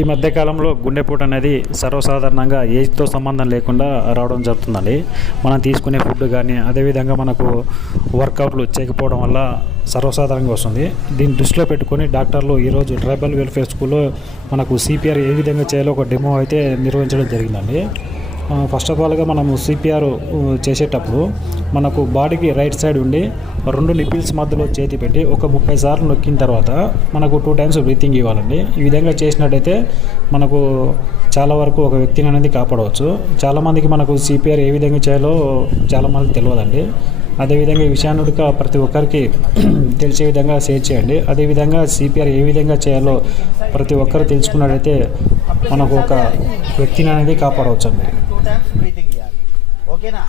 ఈ మధ్యకాలంలో గుండెపోటు అనేది సర్వసాధారణంగా ఏజ్తో సంబంధం లేకుండా రావడం జరుగుతుందండి. మనం తీసుకునే ఫుడ్ కానీ అదేవిధంగా మనకు వర్కౌట్లు చేయకపోవడం వల్ల సర్వసాధారణంగా వస్తుంది. దీన్ని దృష్టిలో పెట్టుకొని డాక్టర్లు ఈరోజు ట్రైబల్ వెల్ఫేర్ స్కూల్లో మనకు సిపిఆర్ ఏ విధంగా చేయాలో ఒక డెమో అయితే నిర్వహించడం జరిగిందండి. ఫస్ట్ ఆఫ్ ఆల్గా మనము సిపిఆర్ చేసేటప్పుడు మనకు బాడీకి రైట్ సైడ్ ఉండి 2 నిపిల్స్ మధ్యలో చేతి పెట్టి ఒక 30 సార్లు నొక్కిన తర్వాత మనకు 2 టైమ్స్ బ్రీతింగ్ ఇవ్వాలండి. ఈ విధంగా చేసినట్టయితే మనకు చాలా వరకు ఒక వ్యక్తిని అనేది కాపాడవచ్చు. చాలామందికి మనకు సిపిఆర్ ఏ విధంగా చేయాలో చాలామందికి తెలియదండి. అదేవిధంగా ఈ విషయాన్ని ప్రతి ఒక్కరికి తెలిసే విధంగా షేర్ చేయండి. అదేవిధంగా సిపిఆర్ ఏ విధంగా చేయాలో ప్రతి ఒక్కరు తెలుసుకున్నట్టయితే మనకు ఒక వ్యక్తిని అనేది కాపాడవచ్చు అండి. బ్రీతింగ్ ఇవ్వాలి. ఓకేనా?